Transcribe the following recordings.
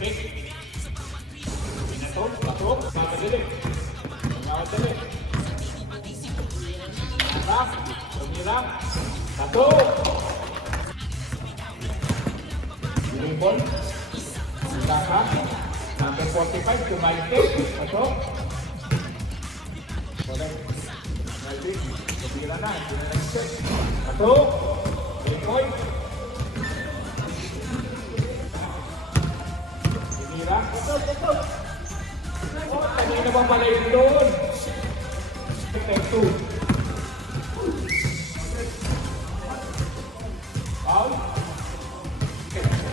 Pick. Pinatok, patok, papadilig. Pagkakadilig. Harap, tumira, patok. Dribble. Saka. Number 45, Tumalite. Patok. Correct. Malvin, tumira na. Patok. Decoy. Oh, kanina ba pala yun doon? Step 2. Foul.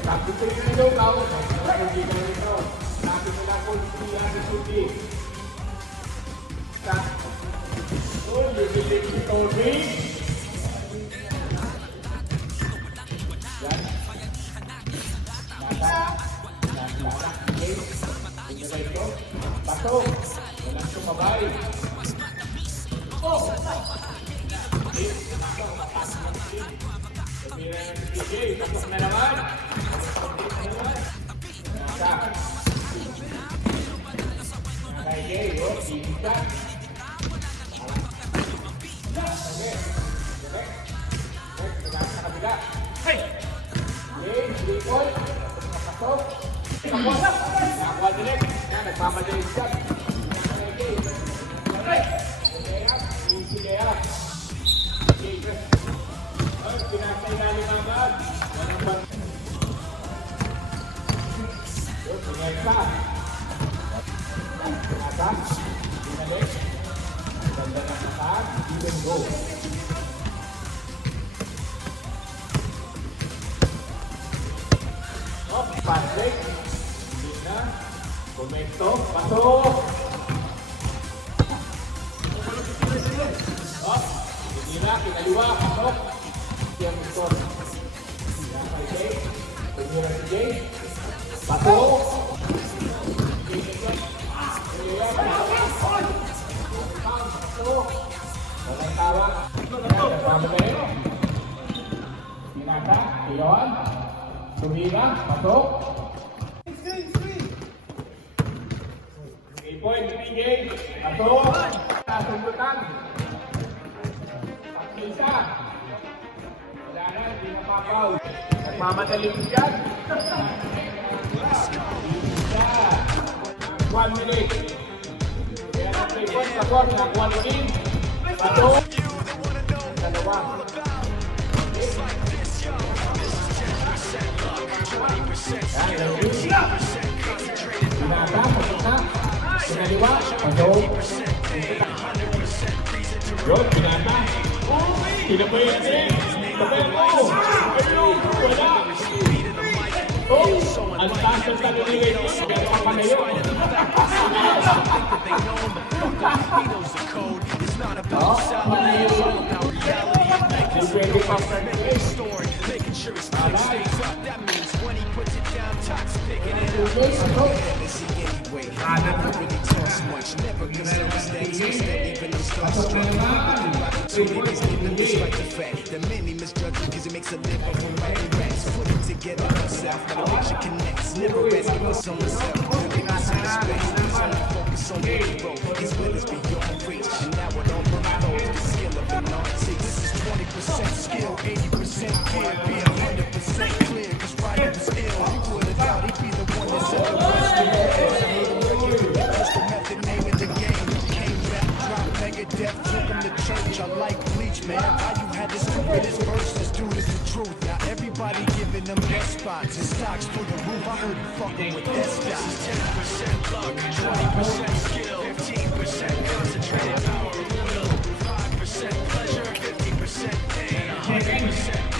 Sabi ko yung ilaw ka ako. Hindi ka nito. Sabi ko lang kung hindi ang shooting. Oh, you believe it or me? Yan. Bato, walang sumabay. Oh! Tumira yung DJ, tapos na naman. Kay Jay, oh, isa. Okay. Sa kabila. Hey! Jay, Nicole, kapasok. Kapasok! Nakuha direct. Nagmamadaling siya. Easy layup. Pinasay na limabag. Pinasa. Pinasa. Pinalik. Ganda ng attack. Even go. Fast break. Hindi na. Komento, pasok! Oh, hindi na, kinaliwa, pasok! Yung score. Kay Jay, tumira si Jay. Pasok! Walang tawa. Nagpapagod kayo. Pinata, iyon. Tumira, pasok. Point, 3 game. Ato. Sundutan. Pag-isa. Wala na, hindi mapapaw. Nagmamadaling dyan. Isa. 1 minute. Kaya na 3 points. Ako, nakakuha ni Kim. Ato. Dalawa. Pinata, pasok. Pinaliwa, pasok. Yun, pinata. Pinapay natin. Pinapay mo. Ayun, wala. Oh, ang taas ng taluligay ko. Pero papanayo. Oh, papanayo. Yung 20 pounds na the many misjudge because it makes a living from writing raps. Put it together myself, but a picture connects. Never asking for so myself. Give me some respect. Please only focus on the hero. His will is beyond reach. And now it all unfolds. The skill of an artist. This is 20% skill, 80% gear. Be 100% clear. Cause writing is ill. You would have thought he'd be the one that said the worst thing ever. Just the method name in the game. Came back, dropped Megadeth, took him to church. I like Bleach, man. How you had the stupidest verses, dude, is the truth. Now everybody giving them guest spots. His stocks through the roof. I heard he fucking with that stock. 10% luck, 20% skill, 15% concentrated power of will, 5% pleasure, 50% pain, 100%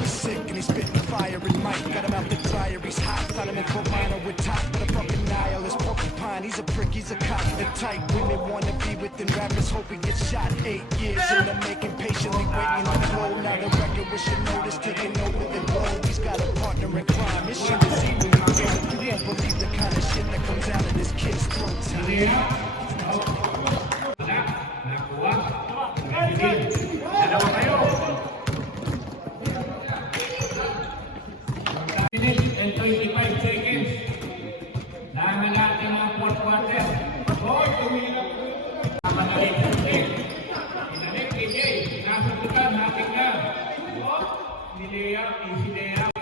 he's sick and he's spitting fire and Mike got him out the dryer, he's hot. Thought him in Fort Minor with top, but a fucking nihilist porcupine. He's a prick, he's a cop. The type women wanna be within rappers, hoping get shot. 8 years in the making, patiently waiting on the road. Now the record with your notice taking over the globe. He's got a partner in crime. This shit is evil. You won't believe the kind of shit that comes out of this kid's throat. and 25 seconds. Nahanapin ang fourth quarter. Hoy, tumira. Tama na rin. Inalik, AJ. Nasa tutan, natin na. Ni Lea, easy Lea.